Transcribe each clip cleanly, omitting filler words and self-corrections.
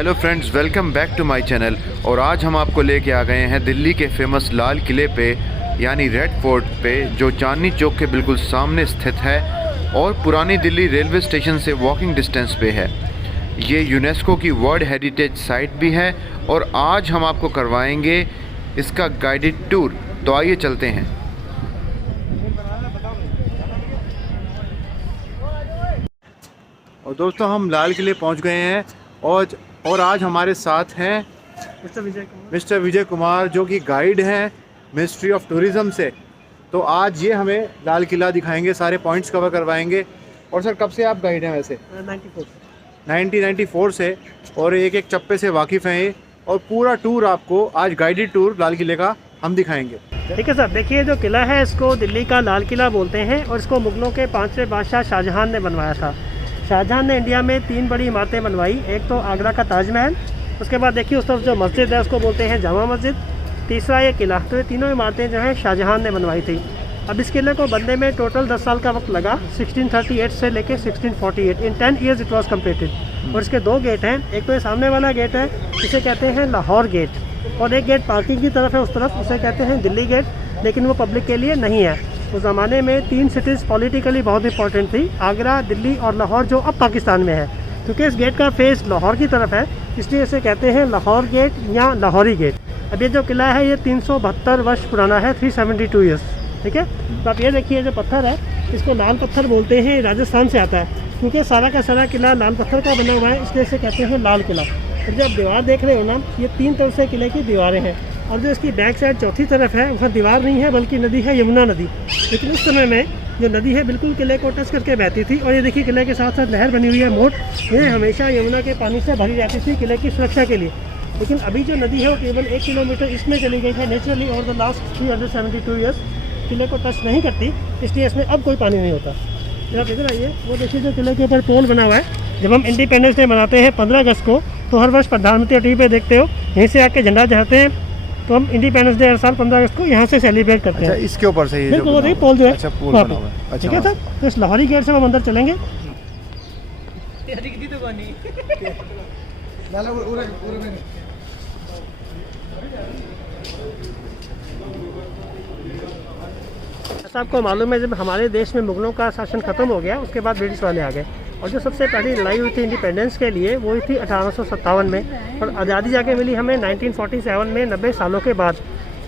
Hello friends, welcome back to my channel. और आज हम आपको लेके आ गए हैं दिल्ली के फेमस लाल किले पे यानी रेड फोर्ट पे, जो चांदनी चौक के बिल्कुल सामने स्थित है और पुरानी दिल्ली रेलवे स्टेशन से वॉकिंग डिस्टेंस पे है। ये यूनेस्को की वर्ल्ड हेरिटेज साइट भी है और आज हम आपको करवाएंगे इसका गाइडेड टूर। तो आइए चलते हैं। और दोस्तों, हम लाल किले पहुंच गए हैं और आज हमारे साथ हैं मिस्टर विजय कुमार, जो कि गाइड हैं मिनिस्ट्री ऑफ टूरिज़्म से। तो आज ये हमें लाल किला दिखाएंगे, सारे पॉइंट्स कवर करवाएंगे। और सर, कब से आप गाइड हैं? वैसे 1994 से, और एक एक चप्पे से वाकिफ़ हैं ये। और पूरा टूर आपको आज गाइडेड टूर लाल किले का हम दिखाएंगे। ठीक है सर, देखिए जो किला है इसको दिल्ली का लाल किला बोलते हैं और इसको मुगलों के 5वें बादशाह शाहजहां ने बनवाया था। शाहजहां ने इंडिया में 3 बड़ी इमारतें बनवाई। एक तो आगरा का ताजमहल, उसके बाद देखिए उस तरफ जो मस्जिद है उसको बोलते हैं जामा मस्जिद, तीसरा ये किला। तो ये तीनों इमारतें जो हैं शाहजहां ने बनवाई थी। अब इस किले को बनने में टोटल 10 साल का वक्त लगा, 1638 से लेके 1648। इन 10 ईयर्स इट वॉज कम्प्लीटेड। और इसके 2 गेट हैं। एक तो ये सामने वाला गेट है, इसे कहते हैं लाहौर गेट, और एक गेट पार्किंग की तरफ है उस तरफ, उसे कहते हैं दिल्ली गेट, लेकिन वो पब्लिक के लिए नहीं है। उस ज़माने में 3 सिटीज़ पॉलिटिकली बहुत इंपॉर्टेंट थी, आगरा, दिल्ली और लाहौर, जो अब पाकिस्तान में है। क्योंकि इस गेट का फेस लाहौर की तरफ है, इसलिए इसे कहते हैं लाहौर गेट या लाहौरी गेट। अब ये जो किला है ये 372 वर्ष पुराना है, 372 ईयर्स। ठीक है, तो आप ये देखिए जो पत्थर है इसको लाल पत्थर बोलते हैं, राजस्थान से आता है। क्योंकि सारा का सारा किला लाल पत्थर का बना हुआ है, इसलिए इसे कहते हैं लाल किला। और जो आप दीवार देख रहे हो ना, ये 3 तरफ से किले की दीवारें हैं। और जो इसकी बैक साइड चौथी तरफ है वहाँ दीवार नहीं है, बल्कि नदी है यमुना नदी। लेकिन उस समय में जो नदी है बिल्कुल किले को टच करके बहती थी। और ये देखिए किले के साथ साथ नहर बनी हुई है मोट, ये हमेशा यमुना के पानी से भरी रहती थी किले की सुरक्षा के लिए। लेकिन अभी जो नदी है वो केवल 1 किलोमीटर इसमें चली गई है नेचुरली। और द लास्ट 372 ईयर्स किले को टच नहीं करती, इसलिए इसमें अब कोई पानी नहीं होता। जब आप इधर आइए, वो देखिए जो किले के ऊपर पोल बना हुआ है। जब हम इंडिपेंडेंस डे मनाते हैं 15 अगस्त को, तो हर वर्ष प्रधानमंत्री टीवी पे देखते हो यहीं से आके झंडा चढ़ाते हैं। तो हम इंडिपेंडेंस डे हर साल 15 अगस्त को यहाँ से सेलिब्रेट करते हैं। इसके ऊपर से ये बिल्कुल, वो पोल जो है, अच्छा, पोल बना हुआ है। ठीक है सर। तो इस लाहौरी गेट से हम अंदर चलेंगे। ऐसा आपको मालूम है, जब हमारे देश में मुगलों का शासन खत्म हो गया उसके बाद ब्रिटिश वाले आ गए। और जो सबसे पहली लड़ाई हुई थी इंडिपेंडेंस के लिए वो हुई थी 1857 में, और आज़ादी जाके मिली हमें 1947 में, 90 सालों के बाद।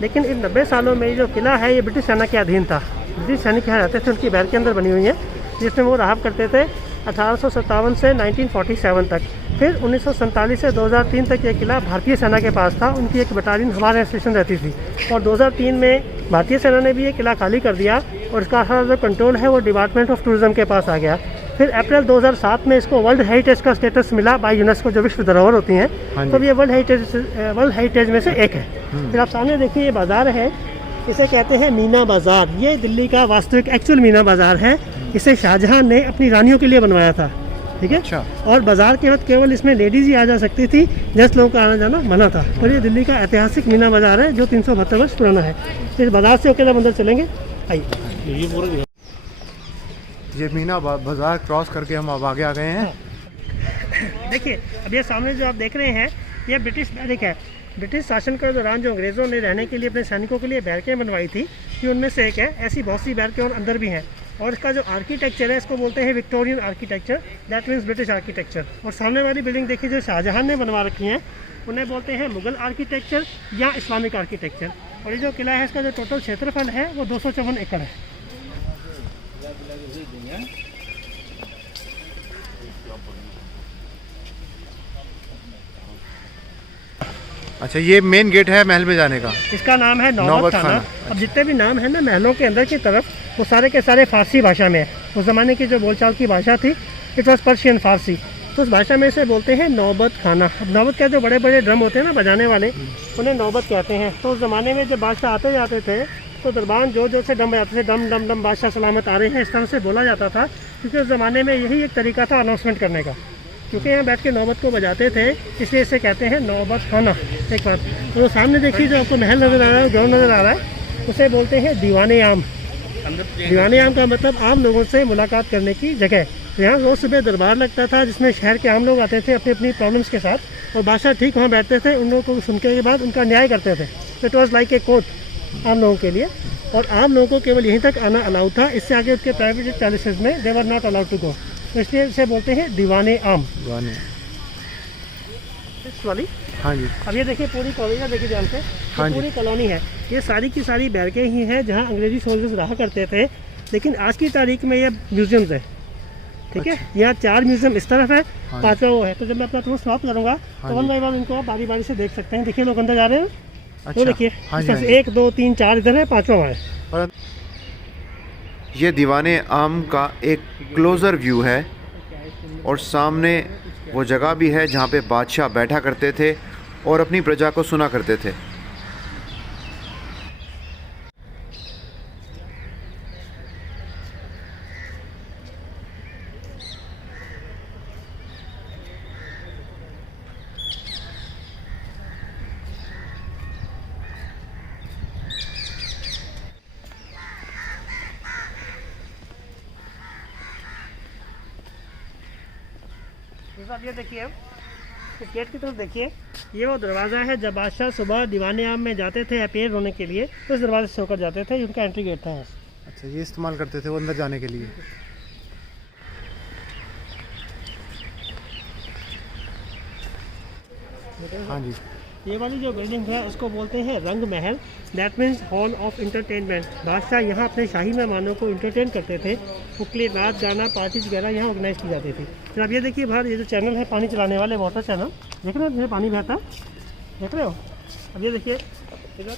लेकिन इन 90 सालों में जो किला है ये ब्रिटिश सेना के अधीन था। ब्रिटिश सैनिक यहाँ रहते थे, उनकी बैर के अंदर बनी हुई है, जिसमें वो रहा करते थे 1857 से 1947 तक। फिर 1947 से 2003 तक ये किला भारतीय सेना के पास था, उनकी एक बटालियन हमारे स्टेशन रहती थी। और 2003 में भारतीय सेना ने भी ये किला खाली कर दिया और इसका सारा जो कंट्रोल है वो डिपार्टमेंट ऑफ टूरिज़्म के पास आ गया। फिर अप्रैल 2007 में इसको वर्ल्ड हेरिटेज का स्टेटस मिला बाय यूनेस्को, जो विश्व धरोहर होती हैं। तो ये वर्ल्ड हेरिटेज में से एक है। फिर आप सामने देखिए ये बाज़ार है, इसे कहते हैं मीना बाज़ार। ये दिल्ली का वास्तविक एक्चुअल मीना बाज़ार है। इसे शाहजहां ने अपनी रानियों के लिए बनवाया था। ठीक है। अच्छा। और बाज़ार के वक्त केवल इसमें लेडीज़ ही आ जा सकती थी, जेंट्स लोगों का आना जाना मना था। और ये दिल्ली का ऐतिहासिक मीना बाज़ार है जो 372 वर्ष पुराना है। इस बाज़ार से होकर हम अंदर चलेंगे। आइए, ये मीना बाज़ार क्रॉस करके हम अब आगे आ गए हैं। देखिए अब ये सामने जो आप देख रहे हैं ये ब्रिटिश बैरिक है। ब्रिटिश शासन के दौरान जो अंग्रेज़ों ने रहने के लिए अपने सैनिकों के लिए बैरकें बनवाई थी, ये उनमें से एक है। ऐसी बहुत सी बैरकें और अंदर भी हैं। और इसका जो आर्किटेक्चर है इसको बोलते हैं Victorian architecture, that means British architecture. और सामने वाली बिल्डिंग देखिए जो शाहजहां ने बनवा रखी हैं, उन्हें बोलते हैं मुगल आर्किटेक्चर या इस्लामिक आर्किटेक्चर। और ये जो किला है इसका जो टोटल क्षेत्रफल है वो 254 एकड़ है। अच्छा, ये मेन गेट है महल में जाने का, इसका नाम है नौबत खाना। अब जितने भी नाम है ना महलों के अंदर की तरफ, वो सारे के सारे फारसी भाषा में है। उस ज़माने की जो बोलचाल की भाषा थी इट वॉज पर्शियन फारसी। तो उस भाषा में इसे बोलते हैं नौबत खाना। अब नौबत के जो बड़े बड़े ड्रम होते हैं ना बजाने वाले, उन्हें नौबत कहते हैं। तो उस ज़माने में जब बादशाह आते जाते थे तो दरबान जो से डम बजाते थे, डम डम डम बादशाह सलामत आ रहे हैं, इस तरह से बोला जाता था। क्योंकि उस ज़माने में यही एक तरीका था अनाउंसमेंट करने का। क्योंकि यहाँ बैठ के नौबत को बजाते थे, इसलिए इसे कहते हैं नौबत खाना। एक बात, तो सामने देखिए जो आपको महल नज़र आ रहा है, ग्राउंड नज़र आ रहा है, उसे बोलते हैं दीवाने आम। दीवाने आम का मतलब आम लोगों से मुलाकात करने की जगह। तो यहाँ रोज़ सुबह दरबार लगता था जिसमें शहर के आम लोग आते थे अपनी अपनी प्रॉब्लम्स के साथ, और बादशाह ठीक वहाँ बैठते थे, उन लोगों को सुनने के बाद उनका न्याय करते थे। तो it was like a court आम लोगों के लिए, और आम लोगों को केवल यहीं तक आना अलाउ था, इससे आगे उसके प्राइवेट पैलेसेस में they were not allowed to go. तो इसलिए इसे बोलते हैं दीवाने आम वाली। हाँ जी। अब ये देखिए पूरी कॉलोनी है, देखिए ध्यान से, हाँ जी। पूरी कॉलोनी है, ये सारी की सारी बैरकें ही हैं जहाँ अंग्रेजी सोल्जर्स रहा करते थे, लेकिन आज की तारीख में ये म्यूजियम्स है। ठीक है, यहाँ 4 म्यूजियम इस तरफ है, 5वां वो है। तो जब मैं अपना टूर समाप्त करूँगा तो वन बाई वन इनको आप बारी बारी से देख सकते हैं। देखिए लोग अंदर जा रहे हैं, तो देखिए 1 2 3 4 इधर है, 5वां वहाँ है। ये दीवाने आम का एक क्लोज़र व्यू है, और सामने वो जगह भी है जहाँ पे बादशाह बैठा करते थे और अपनी प्रजा को सुना करते थे। ये देखिए, इस गेट की तरफ देखिए, ये वो दरवाज़ा है जब बादशाह सुबह दीवाने आम में जाते थे अपेयर होने के लिए, तो इस दरवाजे से होकर जाते थे, उनका एंट्री गेट था। अच्छा, ये इस्तेमाल करते थे वो अंदर जाने के लिए। हाँ जी। ये वाली जो बिल्डिंग है उसको बोलते हैं रंग महल, that means hall of entertainment. बादशाह यहाँ अपने शाही मेहमानों को इंटरटेन करते थे, उसके लिए नाच गाना पार्टीज वगैरह यहाँ ऑर्गेनाइज की जाती थी। फिर अब ये देखिए बाहर ये जो चैनल है पानी चलाने वाले, वाटर चैनल, देख रहे हो जिसमें पानी बहता, देख रहे हो। अब ये देखिए इधर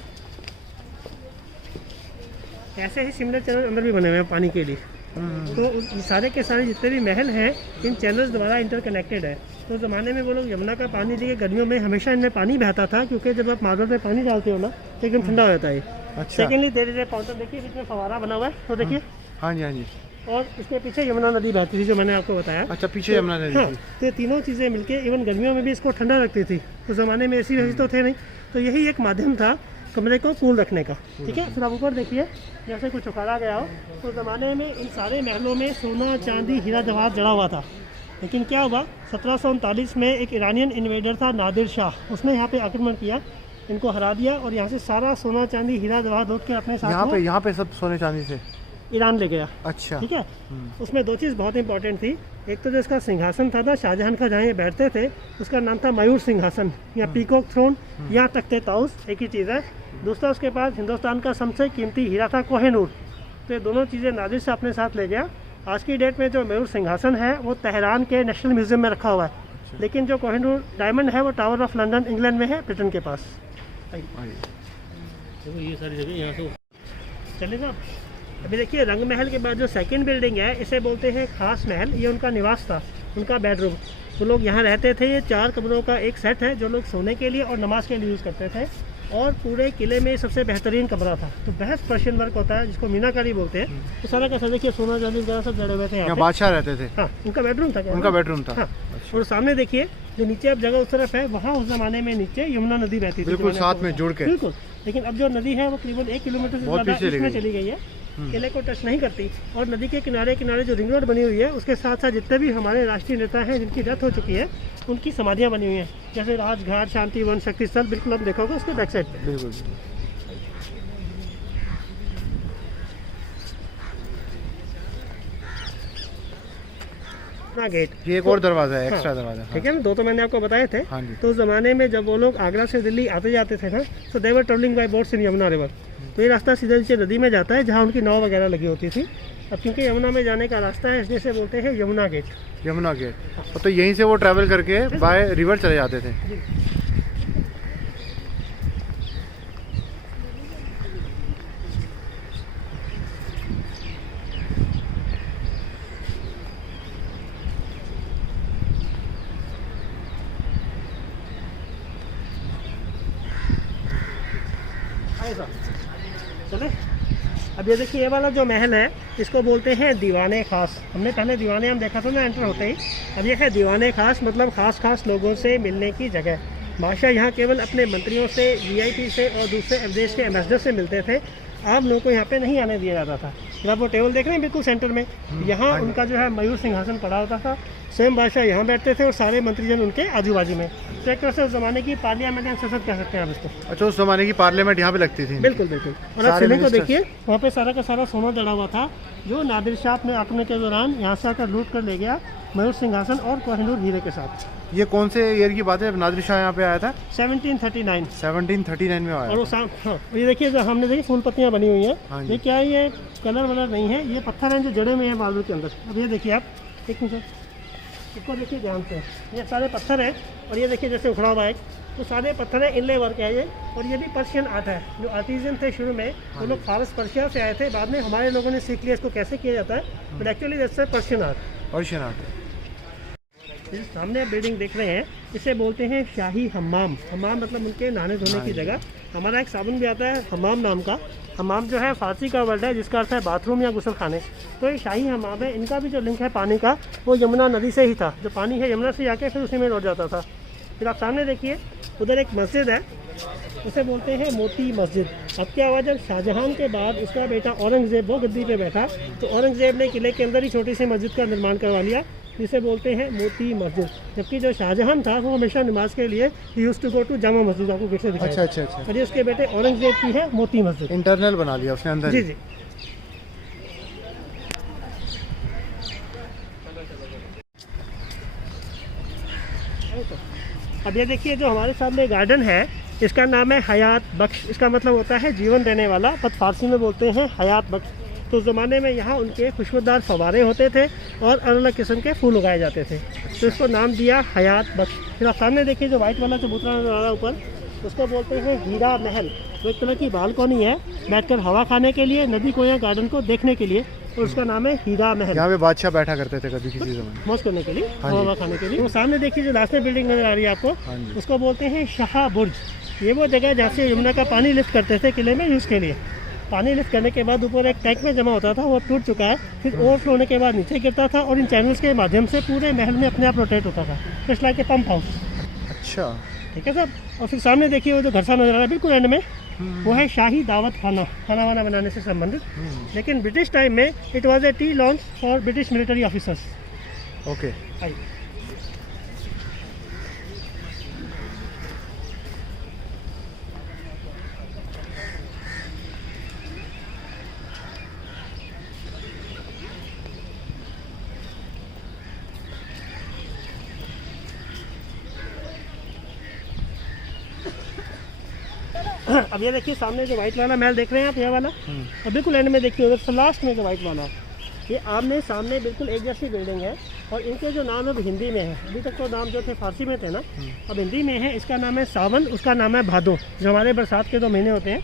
ऐसे ही सिमिलर चैनल अंदर भी बने हुए हैं पानी के लिए। तो सारे के सारे जितने भी महल हैं इन चैनल्स द्वारा इंटरकनेक्टेड है। तो ज़माने में वो लोग यमुना का पानी लेके गर्मियों में हमेशा इनमें पानी बहता था, क्योंकि जब आप मार्बल में पानी डालते हो ना तो एकदम ठंडा हो जाता है। अच्छा। सेकेंडली धीरे धीरे फाउंटेन देखिए, बीच में फवारा बना हुआ है, तो देखिए। हाँ जी, हाँ जी। और इसके पीछे यमुना नदी बहती थी जो मैंने आपको बताया। अच्छा, पीछे यमुना नदी हाँ, थी। तो ये तीनों चीज़ें मिलके इवन गर्मियों में भी इसको ठंडा रखती थी। उस ज़माने में ऐसी तो थे नहीं, तो यही एक माध्यम था कमरे को कूल रखने का। ठीक है, फिर आप ऊपर देखिए जैसे कुछ उखाड़ा गया हो, तो ज़माने में इन सारे महलों में सोना चांदी हीरा जवाहर जड़ा हुआ था। लेकिन क्या हुआ, 1739 में एक ईरानियन इन्वेडर था नादिर शाह, उसने यहाँ पे आक्रमण किया, इनको हरा दिया और यहाँ से सारा सोना चांदी हीरा जवाहर लौट के अपने साथ यहाँ पे सब सोने चांदी से ईरान ले गया। अच्छा। ठीक है, उसमें 2 चीज़ बहुत इंपॉर्टेंट थी। एक तो जो इसका सिंहासन था ना शाहजहां का, जहाँ ये बैठते थे, उसका नाम था मयूर सिंहासन या पीकॉक थ्रोन या तख्ते ताउस, एक ही चीज़ है। दूसरा उसके पास हिंदुस्तान का सबसे कीमती हीरा था कोहिनूर। तो ये दोनों चीज़ें नादिर से अपने साथ ले गया। आज की डेट में जो मयूर सिंहासन है वो तेहरान के नेशनल म्यूजियम में रखा हुआ है। अच्छा। लेकिन जो कोहिनूर डायमंड है वो टावर ऑफ लंदन इंग्लैंड में है, ब्रिटेन के पास। तो ये सारी जगह यहाँ से चलेगा। अभी देखिए रंग महल के बाद जो सेकंड बिल्डिंग है इसे बोलते हैं खास महल। ये उनका निवास था, उनका बेडरूम। तो लोग यहाँ रहते थे। ये 4 कमरों का एक सेट है जो लोग सोने के लिए और नमाज के लिए यूज़ करते थे, और पूरे किले में सबसे बेहतरीन कमरा था। तो बेस्ट पर्शियन वर्क होता है जिसको मीनाकारी बोलते हैं। तो सारा का सारा देखिए सोना चांदी वगैरह सब जड़े हुए थे यहाँ पे। बादशाह रहते थे। हाँ, उनका बेडरूम था। उनका बेडरूम था। हाँ। और सामने देखिए जो नीचे अब जगह उस तरफ है, वहाँ उस जमाने में नीचे यमुना नदी बहती थी, बिल्कुल साथ में जुड़ के। बिल्कुल। लेकिन अब जो नदी है वो करीबन 1 किलोमीटर से ज़्यादा इसमें चली गई है, किले को टच नहीं करती। और नदी के किनारे किनारे जो रिंग रोड बनी हुई है उसके साथ साथ जितने भी हमारे राष्ट्रीय नेता हैं जिनकी डेथ हो चुकी है उनकी समाधियाँ बनी हुई हैं, जैसे राजघाट, शांति वन, शक्ति स्थल। बिल्कुल आप देखोगे उसके बैक साइड पे। बिल्कुल। गेट, ये एक और दरवाजा है, एक्स्ट्रा दरवाजा। ठीक है ना, 2 तो मैंने आपको बताए थे। हाँ जी। तो उस ज़माने में जब वो लोग आगरा से दिल्ली आते जाते थे ना, तो they were travelling by boats in Yamuna river. तो ये रास्ता सीधे नीचे नदी में जाता है जहाँ उनकी नाव वगैरह लगी होती थी। अब क्योंकि यमुना में जाने का रास्ता है इसलिए से बोलते हैं यमुना गेट। यमुना गेट। तो यहीं से वो ट्रैवल करके बाय रिवर चले जाते थे। चले। अब ये देखिए ये वाला जो महल है इसको बोलते हैं दीवाने खास। हमने पहले दीवाने हम देखा था ना एंटर होते ही। अब ये है दीवाने खास, मतलब खास खास लोगों से मिलने की जगह। बादशाह यहाँ केवल अपने मंत्रियों से, वीआईपी से और दूसरे देश के एम्बेसडर से मिलते थे। आम लोगों को यहाँ पे नहीं आने दिया जाता था। फिर आप वो टेबल देख रहे हैं बिल्कुल सेंटर में, यहाँ उनका जो है मयूर सिंहासन पड़ा होता था। स्वयं बादशाह यहाँ बैठते थे और सारे मंत्रीजन उनके आजू बाजू में। तो एक तरह से उस जमाने की पार्लियामेंट संसद कह सकते हैं आप इसको। अच्छा, उस जमाने की पार्लियामेंट यहाँ पे लगती थी? बिल्कुल बिल्कुल। और आप सीलिंग को देखिए, वहाँ पे सारा का सारा सोना जड़ा हुआ था जो नादिर शाह अपने आक्रमण के दौरान यहाँ से आकर लूट कर ले गया, मयूर सिंहासन और कोहिनूर हीरे के साथ। ये कौन से ईयर की बात है जब नादिर शाह यहाँ पे आया था? 1739। 1739 में आया। और वो हाँ, ये देखिए जो हमने देखी फूल पत्तियाँ बनी हुई हाँ हैं, जी। ये क्या है, ये कलर वलर नहीं है, ये पत्थर हैं जो जड़े हुए हैं मार्बल के अंदर। अब ये देखिए आप, एक मिनट इसको देखिए ध्यान से, ये सारे पत्थर हैं। और ये देखिए जैसे उखड़ा हुआ है, तो सारे पत्थर है, इनले वर्क है ये। और ये भी पर्शियन आर्ट है। जो आर्टिजन थे शुरू में वो लोग फारस पर्शिया से आए थे, बाद में हमारे लोगों ने सीख लिया इसको कैसे किया जाता है, but actually that's Persian art. Persian art. इस सामने आप बिल्डिंग देख रहे हैं, इसे बोलते हैं शाही हम्माम। हम्माम मतलब उनके नहाने धोने की जगह। हमारा एक साबुन भी आता है हम्माम नाम का। हम्माम जो है फारसी का वर्ड है जिसका अर्थ है बाथरूम या गुसल खाने। तो ये शाही हम्माम है। इनका भी जो लिंक है पानी का वो यमुना नदी से ही था। जो पानी है यमुना से आके फिर उसी में लौट जाता था। फिर आप सामने देखिए, उधर एक मस्जिद है, उसे बोलते हैं मोती मस्जिद। अब क्या हुआ, जब शाहजहां के बाद उसका बेटा औरंगजेब वो गद्दी पे बैठा, तो औरंगजेब ने किले के अंदर ही छोटी सी मस्जिद का निर्माण करवा लिया, जिसे बोलते हैं मोती मस्जिद। जबकि जो शाहजहां था वो हमेशा नमाज के लिए used to go to Jama Masjid. आपको पीछे दिखाया। अच्छा अच्छा अच्छा। और ये उसके बेटे औरंगजेब की है मोती मस्जिद। इंटरनल बना लिया उसने अंदर? जी जी। अब ये देखिए जो हमारे सामने गार्डन है, इसका नाम है हयात बख्श। इसका मतलब होता है जीवन देने वाला, पर फारसी में बोलते हैं हयात बख्श। तो उस ज़माने में यहाँ उनके खुशबूदार फवारे होते थे और अलग अलग किस्म के फूल उगाए जाते थे, तो इसको नाम दिया हयात बख्श। फिर आप सामने देखिए जो वाइट वाला चबूतरा नजर आ रहा है ऊपर, उसको बोलते हैं हीरा महल। तो एक तरह की बालकनी है, बैठकर हवा खाने के लिए, नदी को या गार्डन को देखने के लिए, और उसका नाम है हीरा महल। यहाँ पे बादशाह बैठा करते थे कभी किसी जमाने? मौज करने के लिए, हाँ जी। हवा खाने के लिए। वो सामने देखिए जो लास्ट में बिल्डिंग नजर आ रही है आपको, हाँ जी। उसको बोलते हैं शाह बुर्ज। ये वो जगह जहाँ से यमुना का पानी लिफ्ट करते थे किले में यूज़ के लिए। पानी लिफ्ट करने के बाद ऊपर एक टैंक में जमा होता था, वो टूट चुका है। फिर ओवरफ्लो होने के बाद नीचे गिरता था और इन चैनल्स के माध्यम से पूरे महल में अपने आप रोटेट होता था, just like a pump house. अच्छा, ठीक है सर। और फिर सामने देखिए वो जो घर सा नजर आ रहा है बिल्कुल एंड में, वो है शाही दावत खाना, खाना वाना बनाने से संबंधित। लेकिन ब्रिटिश टाइम में it was A T launch for British military officers. Okay. अब ये देखिए सामने जो व्हाइट वाला महल देख रहे हैं आप, ये वाला, और बिल्कुल एंड में देखिए उधर लास्ट में जो व्हाइट वाला, ये आमने सामने बिल्कुल एक जैसी बिल्डिंग है। और इनके जो नाम अब हिंदी में है, अभी तक तो नाम जो थे फारसी में थे ना, अब हिंदी में है। इसका नाम है सावन, उसका नाम है भादो, जो हमारे बरसात के 2 महीने होते हैं।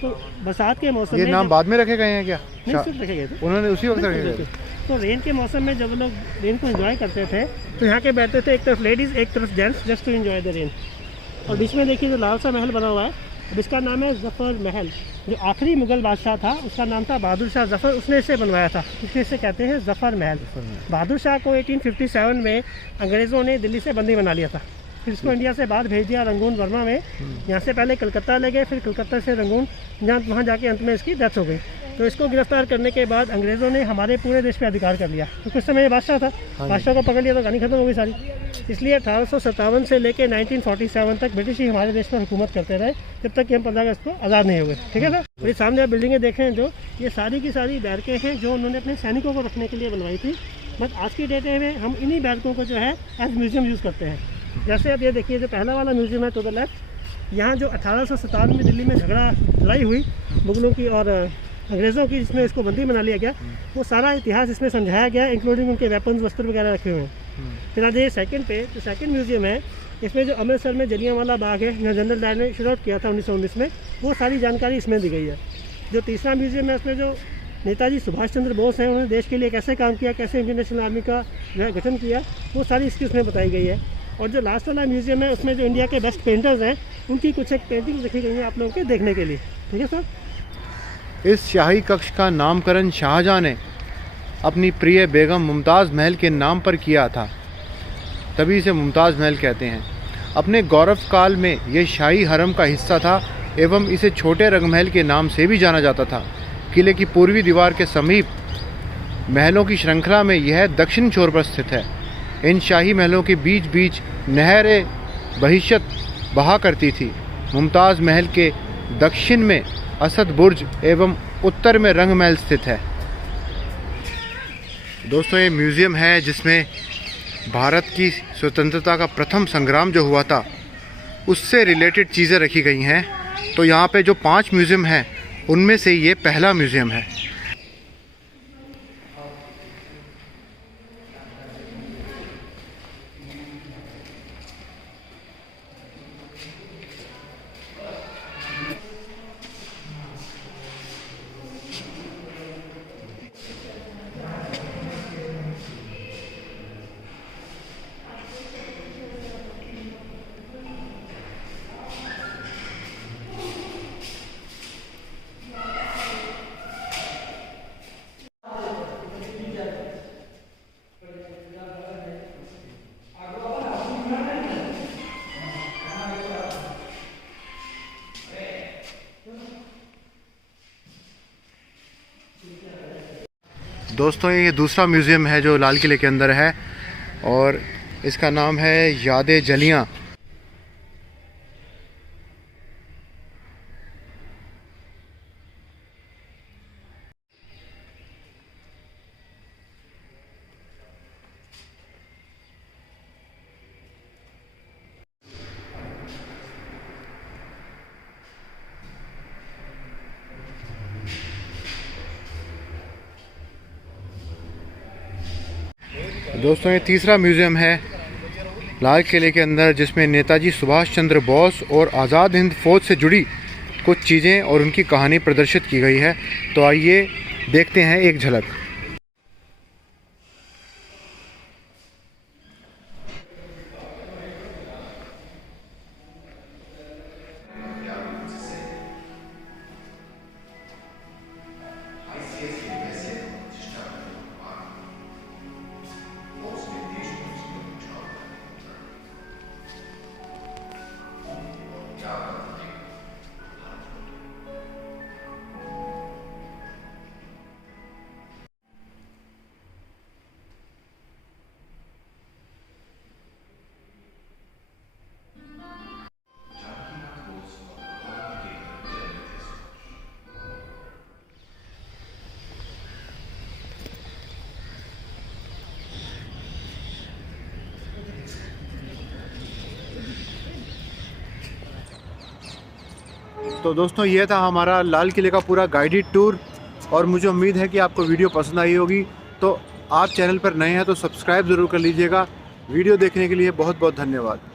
तो बरसात के मौसम ये में नाम बाद में रखे गए हैं क्या? नहीं, सिर्फ रखे गए थे उन्होंने उसी वक्त रखे गए थे। तो रेन के मौसम में जब लोग रेन को एंजॉय करते थे, तो यहाँ के बैठते थे, एक तरफ लेडीज़ एक तरफ gents, just to enjoy the rain. और बीच में देखिए जो लाल सा महल बना हुआ है, अब इसका नाम है जफ़र महल। जो आखिरी मुगल बादशाह था उसका नाम था बहादुर शाह जफ़र, उसने इसे बनवाया था, इसलिए इसे कहते हैं जफ़र महल। बहादुर शाह को 1857 में अंग्रेज़ों ने दिल्ली से बंदी बना लिया था। फिर इसको इंडिया से बाहर भेज दिया रंगून वर्मा में। यहाँ से पहले कलकत्ता ले गए, फिर कलकत्ता से रंगून, जहाँ वहाँ जाके अंत में इसकी डेथ हो गई। तो इसको गिरफ्तार करने के बाद अंग्रेज़ों ने हमारे पूरे देश पे अधिकार कर लिया। तो कुछ समय ये बादशाह था, बादशाह को पकड़ लिया तो कहानी खत्म हो गई सारी। इसलिए 1857 से लेकर 1947 तक ब्रिटिश ही हमारे देश पर हुकूमत करते रहे, जब तक कि हम 15 अगस्त को आज़ाद नहीं हो गए। ठीक है सर। और ये सामने आप बिल्डिंगें देख रहे हैं, जो ये सारी की सारी बैरकें हैं जो उन्होंने अपने सैनिकों को रखने के लिए बनवाई थी। बट आज की डेट में हम इन्हीं बैरकों को जो है एज म्यूजियम यूज़ करते हैं। जैसे अब ये देखिए जो पहला वाला म्यूजियम है टू द लेफ्ट, यहाँ जो 1857 में दिल्ली में लड़ाई हुई मुगलों की और अंग्रेज़ों की, जिसमें इसको बंदी बना लिया गया, वो सारा इतिहास इसमें समझाया गया, इंक्लूडिंग उनके वेपन्स, वस्त्र वगैरह रखे हुए हैं। फिर आज ये सेकंड पे, जो सेकंड म्यूजियम है, इसमें जो अमृतसर में जलियांवाला बाग है, जहाँ जनरल डायर ने शूट आउट किया था 1919 में, वो सारी जानकारी इसमें दी गई है। जो तीसरा म्यूजियम है, उसमें जो नेताजी सुभाष चंद्र बोस हैं, उन्होंने देश के लिए कैसे काम किया, कैसे इंडियन नेशनल आर्मी का जो है गठन किया, वो सारी इसकी उसमें बताई गई है। और जो लास्ट वाला म्यूजियम है, उसमें जो इंडिया के बेस्ट पेंटर्स हैं, उनकी कुछ एक पेंटिंग रखी गई है आप लोगों के देखने के लिए। ठीक है सर। इस शाही कक्ष का नामकरण शाहजहां ने अपनी प्रिय बेगम मुमताज़ महल के नाम पर किया था, तभी इसे मुमताज़ महल कहते हैं। अपने गौरव काल में ये शाही हरम का हिस्सा था एवं इसे छोटे रंगमहल के नाम से भी जाना जाता था। किले की पूर्वी दीवार के समीप महलों की श्रृंखला में यह दक्षिण छोर पर स्थित है। इन शाही महलों के बीच बीच नहरें बहिश्त बहा करती थी। मुमताज़ महल के दक्षिण में असद बुर्ज एवं उत्तर में रंग महल स्थित है। दोस्तों, ये म्यूज़ियम है जिसमें भारत की स्वतंत्रता का प्रथम संग्राम जो हुआ था उससे रिलेटेड चीज़ें रखी गई हैं। तो यहाँ पे जो 5 म्यूज़ियम हैं उनमें से ये पहला म्यूज़ियम है। दोस्तों, ये दूसरा म्यूज़ियम है जो लाल किले के अंदर है और इसका नाम है याद-ए जलियां। दोस्तों, ये तीसरा म्यूज़ियम है लाल किले के अंदर जिसमें नेताजी सुभाष चंद्र बोस और आज़ाद हिंद फ़ौज से जुड़ी कुछ चीज़ें और उनकी कहानी प्रदर्शित की गई है। तो आइए देखते हैं एक झलक। तो दोस्तों, ये था हमारा लाल किले का पूरा गाइडेड टूर और मुझे उम्मीद है कि आपको वीडियो पसंद आई होगी। तो आप चैनल पर नए हैं तो सब्सक्राइब ज़रूर कर लीजिएगा। वीडियो देखने के लिए बहुत बहुत धन्यवाद।